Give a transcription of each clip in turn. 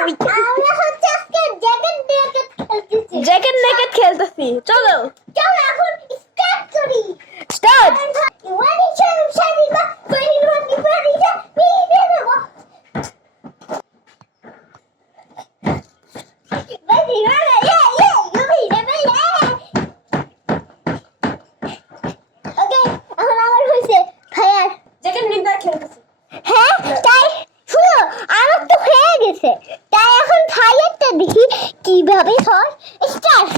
আমি jacket naked খেলতেছি চলো স্টার্ট জ্যাকেট নিয়ে খেলতেছি হ্যাঁ তাই শুনো আমার তো হয়ে গেছে তাই এখন ফায়ারটা দেখি কিভাবে হয় স্টার্ট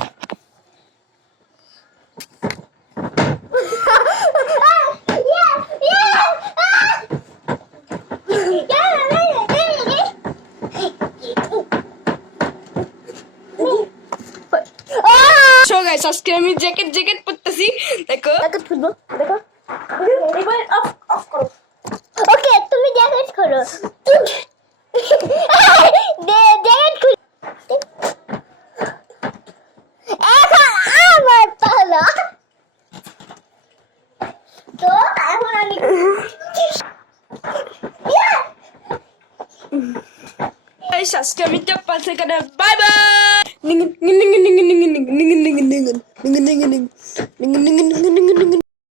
সো গাইস আজকে আমি জ্যাকেট পরতেছি দেখো জ্যাকেট খুলবো দেখো এবার অফ করো ওকে তুমি জ্যাকেট করো জ্যাকেট খুল এখন আমার পালা তো এখন আমি গাইস আজকে আমি চপ্পল সেখানে বাই বাই